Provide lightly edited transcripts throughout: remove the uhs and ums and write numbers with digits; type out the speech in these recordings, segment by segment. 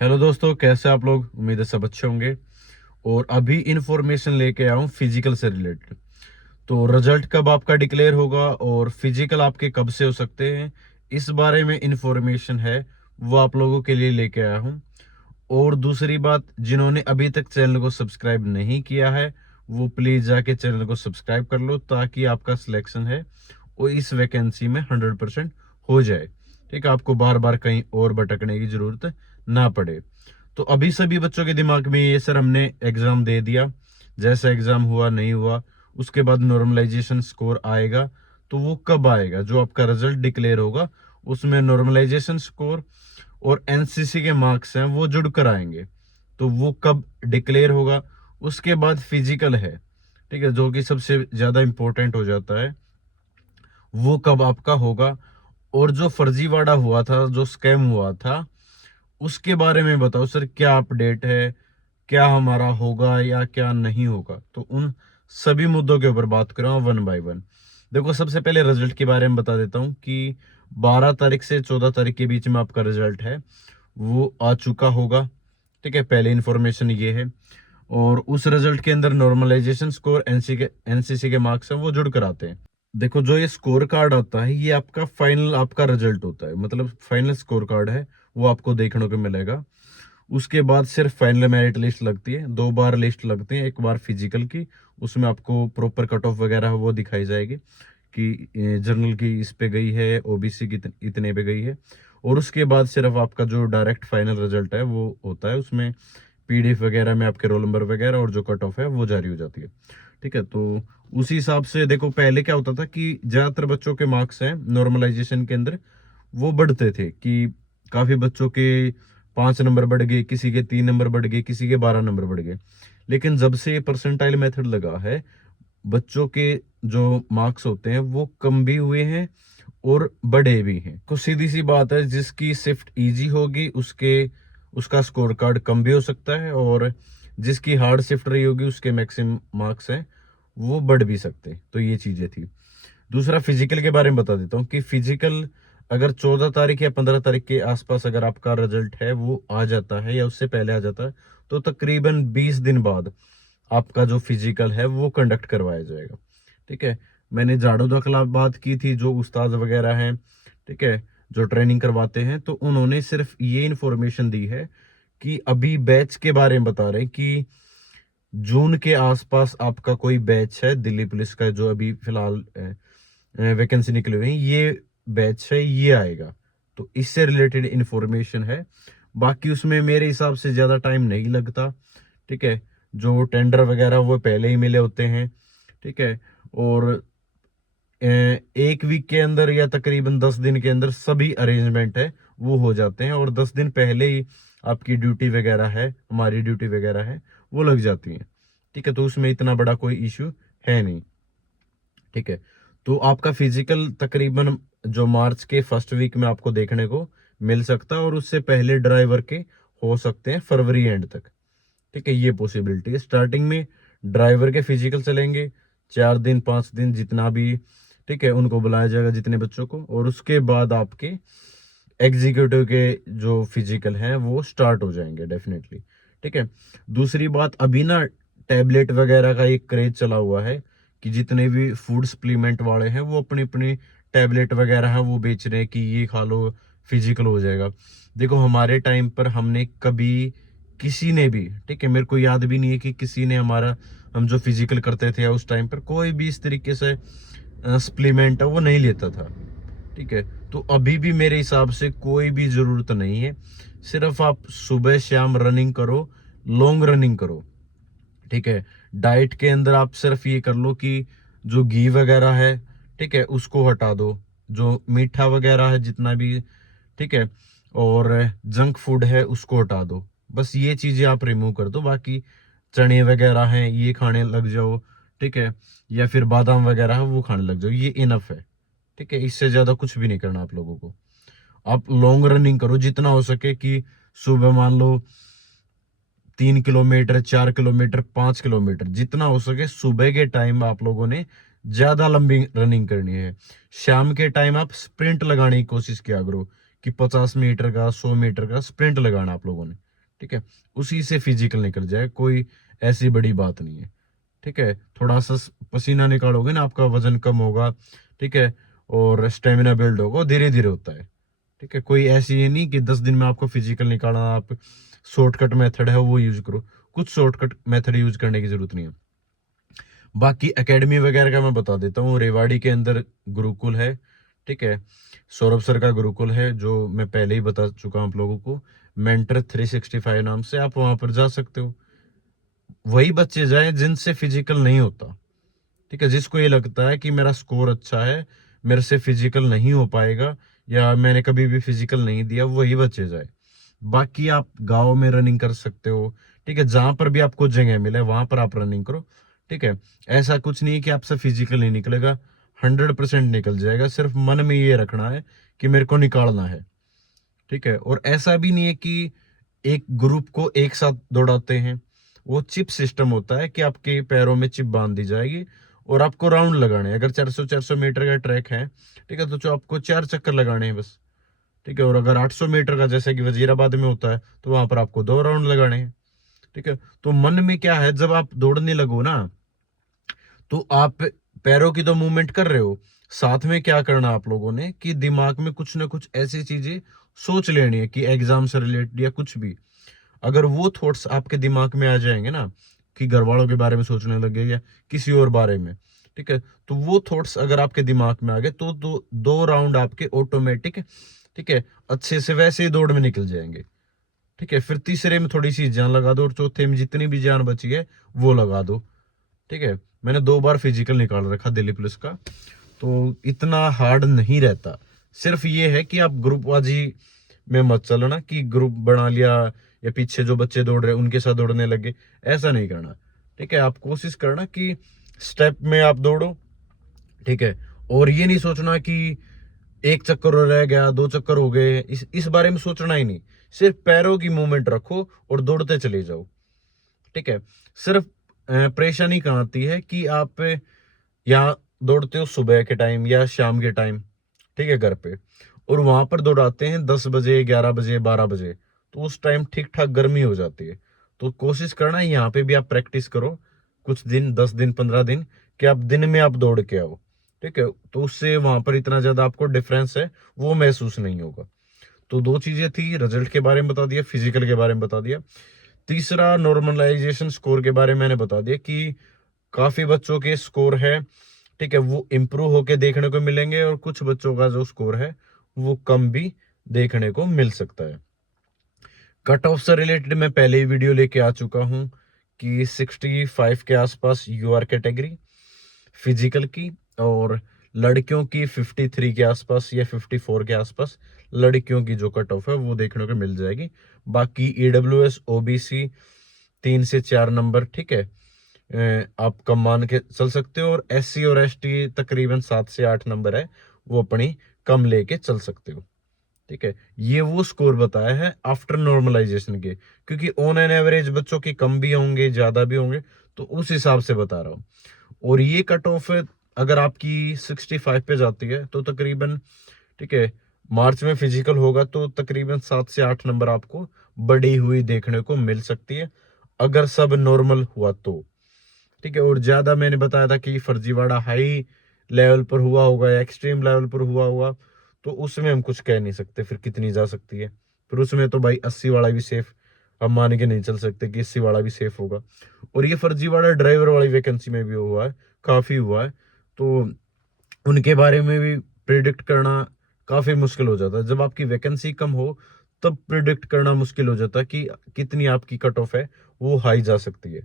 Hello दोस्तों, कैसे आप लोग? उम्मीद है सब अच्छे होंगे। और अभी इंफॉर्मेशन लेके आया हूँ फिजिकल से रिलेटेड। तो रिजल्ट कब आपका डिक्लेयर होगा और फिजिकल आपके कब से हो सकते हैं, इस बारे में इंफॉर्मेशन है, वो आप लोगों के लिए लेके आया हूँ। और दूसरी बात, जिन्होंने अभी तक चैनल को सब्सक्राइब नहीं किया है वो प्लीज जाके चैनल को सब्सक्राइब कर लो, ताकि आपका सिलेक्शन है वो इस वैकेंसी में 100% हो जाए। ठीक है, आपको बार बार कहीं और भटकने की जरूरत ना पड़े। तो अभी सभी बच्चों के दिमाग में ये सर हमने एग्जाम दे दिया, जैसा एग्जाम हुआ नहीं हुआ, उसके बाद नॉर्मलाइजेशन स्कोर आएगा। तो वो कब आएगा? जो आपका रिजल्ट डिक्लेयर होगा उसमें नॉर्मलाइजेशन स्कोर और एनसीसी के मार्क्स हैं वो जुड़ कर आएंगे। तो वो कब डिक्लेयर होगा? उसके बाद फिजिकल है, ठीक है, जो कि सबसे ज्यादा इंपॉर्टेंट हो जाता है, वो कब आपका होगा। और जो फर्जीवाड़ा हुआ था, जो स्कैम हुआ था, उसके बारे में बताओ सर, क्या अपडेट है, क्या हमारा होगा या क्या नहीं होगा। तो उन सभी मुद्दों के ऊपर बात कर रहा हूँ वन बाय वन। देखो, सबसे पहले रिजल्ट के बारे में बता देता हूँ कि 12 तारीख से 14 तारीख के बीच में आपका रिजल्ट है वो आ चुका होगा। ठीक है, पहले इंफॉर्मेशन ये है। और उस रिजल्ट के अंदर नॉर्मलाइजेशन स्कोर एनसीसी के मार्क्स हैं वो जुड़ कर आते हैं। देखो, जो ये स्कोर कार्ड आता है ये आपका फाइनल आपका रिजल्ट होता है, मतलब फाइनल स्कोर कार्ड है, वो आपको देखने को मिलेगा। उसके बाद सिर्फ फाइनल मेरिट लिस्ट लगती है, 2 बार लिस्ट लगती है, एक बार फिजिकल की, उसमें आपको प्रॉपर कट ऑफ वगैरह वो दिखाई जाएगी कि जनरल की इस पे गई है, ओबीसी की इतने पे गई है। और उसके बाद सिर्फ आपका जो डायरेक्ट फाइनल रिजल्ट है वो होता है, उसमें पीडीएफ वगैरह में आपके रोल नंबर वगैरह और जो कट ऑफ है वो जारी हो जाती है। ठीक है, तो उसी हिसाब से देखो, पहले क्या होता था कि ज्यादातर बच्चों के मार्क्स हैं नॉर्मलाइजेशन के अंदर वो बढ़ते थे, कि काफी बच्चों के 5 नंबर बढ़ गए, किसी के 3 नंबर बढ़ गए, किसी के 12 नंबर बढ़ गए। लेकिन जब से ये परसेंटाइल मेथड लगा है, बच्चों के जो मार्क्स होते हैं वो कम भी हुए हैं और बड़े भी हैं। तो सीधी सी बात है, जिसकी शिफ्ट इजी होगी उसका स्कोर कार्ड कम भी हो सकता है, और जिसकी हार्ड शिफ्ट रही होगी उसके मैक्सिमम मार्क्स हैं वो बढ़ भी सकते हैं। तो ये चीजें थी। दूसरा, फिजिकल के बारे में बता देता हूँ कि फिजिकल अगर 14 तारीख या 15 तारीख के आसपास अगर आपका रिजल्ट है वो आ जाता है या उससे पहले आ जाता है, तो तकरीबन 20 दिन बाद आपका जो फिजिकल है वो कंडक्ट करवाया जाएगा। ठीक है, मैंने झाड़ू दाखिला बात की थी, जो उस्ताद वगैरह हैं, ठीक है, जो ट्रेनिंग करवाते हैं, तो उन्होंने सिर्फ ये इंफॉर्मेशन दी है कि अभी बैच के बारे में बता रहे हैं कि जून के आसपास आपका कोई बैच है दिल्ली पुलिस का, जो अभी फिलहाल वैकेंसी निकली हुई है, ये बैच है, ये आएगा। तो इससे रिलेटेड इंफॉर्मेशन है। बाकी उसमें मेरे हिसाब से ज्यादा टाइम नहीं लगता। ठीक है, जो टेंडर वगैरह वो पहले ही मिले होते हैं। ठीक है, और 1 वीक के अंदर या तकरीबन 10 दिन के अंदर सभी अरेंजमेंट है वो हो जाते हैं, और 10 दिन पहले ही आपकी ड्यूटी वगैरह है, हमारी ड्यूटी वगैरह है, वो लग जाती है। ठीक है, तो उसमें इतना बड़ा कोई इश्यू है नहीं। ठीक है, तो आपका फिजिकल तकरीबन जो मार्च के फर्स्ट वीक में आपको देखने को मिल सकता है, और उससे पहले ड्राइवर के हो सकते हैं फरवरी एंड तक। ठीक है, ये पॉसिबिलिटी है। स्टार्टिंग में ड्राइवर के फिजिकल चलेंगे 4 दिन 5 दिन जितना भी, ठीक है, उनको बुलाया जाएगा जितने बच्चों को, और उसके बाद आपके एग्जीक्यूटिव के जो फिजिकल हैं वो स्टार्ट हो जाएंगे डेफिनेटली। ठीक है, दूसरी बात, अभी ना टैबलेट वगैरह का एक क्रेज चला हुआ है कि जितने भी फूड सप्लीमेंट वाले हैं वो अपनी अपनी टैबलेट वगैरह हैं वो बेच रहे हैं कि ये खा लो फिजिकल हो जाएगा। देखो, हमारे टाइम पर हमने कभी किसी ने भी, ठीक है, मेरे को याद भी नहीं है कि किसी ने हमारा, हम जो फिजिकल करते थे उस टाइम पर कोई भी इस तरीके से सप्लीमेंट है वो नहीं लेता था। ठीक है, तो अभी भी मेरे हिसाब से कोई भी जरूरत नहीं है। सिर्फ आप सुबह शाम रनिंग करो, लॉन्ग रनिंग करो। ठीक है, डाइट के अंदर आप सिर्फ ये कर लो कि जो घी वगैरह है, ठीक है, उसको हटा दो, जो मीठा वगैरह है जितना भी, ठीक है, और जंक फूड है उसको हटा दो। बस ये चीजें आप रिमूव कर दो। बाकी चने वगैरह हैं ये खाने लग जाओ, ठीक है, या फिर बादाम वगैरह है वो खाने लग जाओ, ये इनफ है। ठीक है, इससे ज्यादा कुछ भी नहीं करना आप लोगों को। आप लॉन्ग रनिंग करो जितना हो सके, कि सुबह मान लो 3 किलोमीटर, 4 किलोमीटर, 5 किलोमीटर, जितना हो सके सुबह के टाइम आप लोगों ने ज्यादा लंबी रनिंग करनी है। शाम के टाइम आप स्प्रिंट लगाने की कोशिश किया करो, कि 50 मीटर का 100 मीटर का स्प्रिंट लगाना आप लोगों ने। ठीक है, उसी से फिजिकल निकल जाए, कोई ऐसी बड़ी बात नहीं है। ठीक है, थोड़ा सा पसीना निकालोगे ना, आपका वजन कम होगा। ठीक है, और स्टेमिना बिल्ड होगा, धीरे धीरे होता है। ठीक है, कोई ऐसी है नहीं कि 10 दिन में आपको फिजिकल निकालना, आप शॉर्टकट मेथड है वो यूज करो। कुछ शॉर्टकट मेथड यूज करने की जरूरत नहीं है। बाकी एकेडमी वगैरह का मैं बता देता हूँ। रेवाड़ी के अंदर गुरुकुल है। ठीक है, सौरभ सर का गुरुकुल है, जो मैं पहले ही बता चुका हूँ आप लोगों को। मेंटर 365 नाम से आप वहां पर जा सकते हो। वही बच्चे जाए जिनसे फिजिकल नहीं होता। ठीक है, जिसको ये लगता है कि मेरा स्कोर अच्छा है, मेरे से फिजिकल नहीं हो पाएगा, या मैंने कभी भी फिजिकल नहीं दिया, वही बच्चे जाए। बाकी आप गांव में रनिंग कर सकते हो। ठीक है, जहां पर भी आपको जगह मिले वहां पर आप रनिंग करो। ठीक है, ऐसा कुछ नहीं है कि आपसे फिजिकल नहीं निकलेगा, 100% निकल जाएगा। सिर्फ मन में ये रखना है कि मेरे को निकालना है। ठीक है, और ऐसा भी नहीं है कि एक ग्रुप को एक साथ दौड़ाते हैं। वो चिप सिस्टम होता है कि आपके पैरों में चिप बांध दी जाएगी और आपको राउंड लगाने हैं। अगर 400 मीटर का ट्रैक है, ठीक है, तो जो आपको 4 चक्कर लगाने हैं बस। ठीक है, और अगर 800 मीटर का जैसे कि वजीराबाद में होता है, तो वहां पर आपको 2 राउंड लगाने हैं। ठीक है, तो मन में क्या है, जब आप दौड़ने लगो ना, तो आप पैरों की तो मूवमेंट कर रहे हो, साथ में क्या करना आप लोगों ने कि दिमाग में कुछ ना कुछ ऐसी चीजें सोच लेनी है कि एग्जाम से रिलेटेड या कुछ भी। अगर वो थॉट्स आपके दिमाग में आ जाएंगे ना, कि घर वालों के बारे में सोचने लगे या किसी और बारे में, ठीक है, तो वो थॉट्स अगर आपके दिमाग में आ गए, तो 2 राउंड आपके ऑटोमेटिक, ठीक है, अच्छे से वैसे ही दौड़ में निकल जाएंगे। ठीक है, फिर तीसरे में थोड़ी सी जान लगा दो, और चौथे में जितनी भी जान बची है वो लगा दो। ठीक है, मैंने 2 बार फिजिकल निकाल रखा दिल्ली पुलिस का, तो इतना हार्ड नहीं रहता। सिर्फ ये है कि आप ग्रुपबाजी में मत चलना, कि ग्रुप बना लिया या पीछे जो बच्चे दौड़ रहे हैं उनके साथ दौड़ने लगे, ऐसा नहीं करना। ठीक है, आप कोशिश करना कि स्टेप में आप दौड़ो। ठीक है, और ये नहीं सोचना कि एक चक्कर और रह गया, 2 चक्कर हो गए, इस बारे में सोचना ही नहीं। सिर्फ पैरों की मूवमेंट रखो और दौड़ते चले जाओ। ठीक है, सिर्फ परेशानी कहाँ आती है कि आप यहाँ दौड़ते हो सुबह के टाइम या शाम के टाइम, ठीक है, घर पे, और वहां पर दौड़ाते हैं 10 बजे, 11 बजे, 12 बजे, तो उस टाइम ठीक ठाक गर्मी हो जाती है। तो कोशिश करना यहाँ पे भी आप प्रैक्टिस करो कुछ दिन, 10 दिन, 15 दिन, कि आप दिन में आप दौड़ के आओ। ठीक है, तो उससे वहां पर इतना ज्यादा आपको डिफरेंस है वो महसूस नहीं होगा। तो 2 चीजें थी, रिजल्ट के बारे में बता दिया, फिजिकल के बारे में बता दिया। तीसरा नॉर्मलाइजेशन स्कोर के बारे में मैंने बता दिया कि काफी बच्चों के स्कोर है, ठीक है, वो इम्प्रूव होके देखने को मिलेंगे, और कुछ बच्चों का जो स्कोर है वो कम भी देखने को मिल सकता है। कट ऑफ से रिलेटेड मैं पहले ही वीडियो लेके आ चुका हूं कि 65 के आसपास यूआर कैटेगरी फिजिकल की, और लड़कियों की 53 के आसपास या 54 के आसपास लड़कियों की जो कट ऑफ है वो देखने को मिल जाएगी। बाकी ईडब्ल्यूएस, ओबीसी 3 से 4 नंबर, ठीक है, आप कम मान के चल सकते हो, और एससी और एसटी तकरीबन 7 से 8 नंबर है, वो अपनी कम लेके चल सकते हो। ठीक है, ये वो स्कोर बताया है आफ्टर नॉर्मलाइजेशन के, क्योंकि ऑन एन एवरेज बच्चों के कम भी होंगे, ज्यादा भी होंगे, तो उस हिसाब से बता रहा हूँ। और ये कट ऑफ अगर आपकी 65 पे जाती है तो तकरीबन, ठीक है, मार्च में फिजिकल होगा तो तकरीबन 7 से 8 नंबर आपको बढ़ी हुई देखने को मिल सकती है, अगर सब नॉर्मल हुआ तो। ठीक है, और ज्यादा मैंने बताया था कि फर्जीवाड़ा हाई लेवल पर हुआ होगा या एक्सट्रीम लेवल पर हुआ होगा, तो उसमें हम कुछ कह नहीं सकते फिर कितनी जा सकती है। फिर उसमें तो भाई 80 वाला भी सेफ हम मान के नहीं चल सकते कि 80 वाला भी सेफ होगा। और ये फर्जीवाड़ा ड्राइवर वाली वैकेंसी में भी हुआ है, काफी हुआ है, तो उनके बारे में भी प्रिडिक्ट करना काफी मुश्किल हो जाता है। जब आपकी वैकेंसी कम हो तब प्रिडिक्ट करना मुश्किल हो जाता है कि कितनी आपकी कट ऑफ है वो हाई जा सकती है।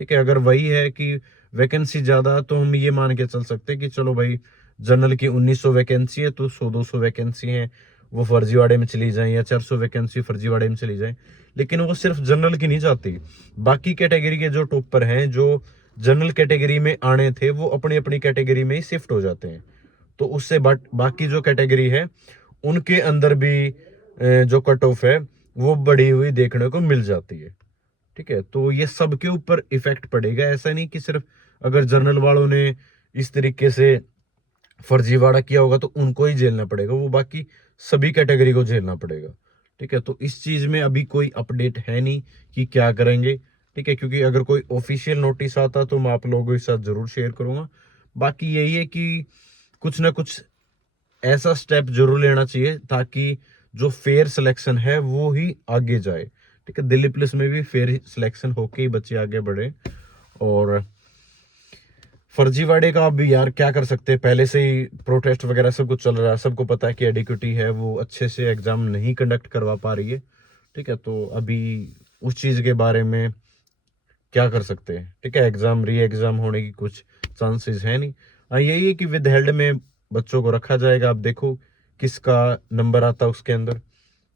ठीक है, अगर वही है कि वैकेंसी ज्यादा, तो हम ये मान के चल सकते हैं कि चलो भाई, जनरल की 1900 वैकेंसी है तो 100-200 वैकेंसी है वो फर्जीवाड़े में चली जाए, या 400 वैकेंसी फर्जीवाड़े में चली जाए। लेकिन वो सिर्फ जनरल की नहीं जाती, बाकी कैटेगरी के जो टॉपर हैं, जो जनरल कैटेगरी में आने थे, वो अपनी अपनी कैटेगरी में ही शिफ्ट हो जाते हैं। तो उससे बाकी जो कैटेगरी है उनके अंदर भी जो कट ऑफ है वो बढ़ी हुई देखने को मिल जाती है। ठीक है, तो ये सबके ऊपर इफेक्ट पड़ेगा। ऐसा नहीं कि सिर्फ अगर जनरल वालों ने इस तरीके से फर्जीवाड़ा किया होगा तो उनको ही झेलना पड़ेगा, वो बाकी सभी कैटेगरी को झेलना पड़ेगा। ठीक है, तो इस चीज में अभी कोई अपडेट है नहीं कि क्या करेंगे। ठीक है, क्योंकि अगर कोई ऑफिशियल नोटिस आता तो मैं आप लोगों के साथ जरूर शेयर करूंगा। बाकी यही है कि कुछ ना कुछ ऐसा स्टेप जरूर लेना चाहिए ताकि जो फेयर सिलेक्शन है वो ही आगे जाए। ठीक है, दिल्ली पुलिस में भी फेयर सिलेक्शन होके ही बच्चे आगे बढ़े। और फर्जीवाड़े का अभी यार क्या कर सकते हैं, पहले से ही प्रोटेस्ट वगैरह सब कुछ चल रहा है, सबको पता है कि एडिक्विटी है वो अच्छे से एग्जाम नहीं कंडक्ट करवा पा रही है। ठीक है, तो अभी उस चीज के बारे में क्या कर सकते हैं। ठीक है, एग्जाम री एग्जाम होने की कुछ चांसेस है नहीं। हाँ, यही है कि विद हेल्ड में बच्चों को रखा जाएगा। आप देखो किसका नंबर आता है उसके अंदर।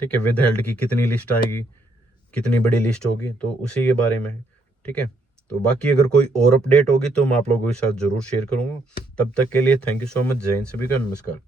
ठीक है, विद हेल्ड की कितनी लिस्ट आएगी, कितनी बड़ी लिस्ट होगी, तो उसी के बारे में है। ठीक है, तो बाकी अगर कोई और अपडेट होगी तो मैं आप लोगों के साथ जरूर शेयर करूंगा। तब तक के लिए थैंक यू सो मच। जय हिंद, सभी का नमस्कार।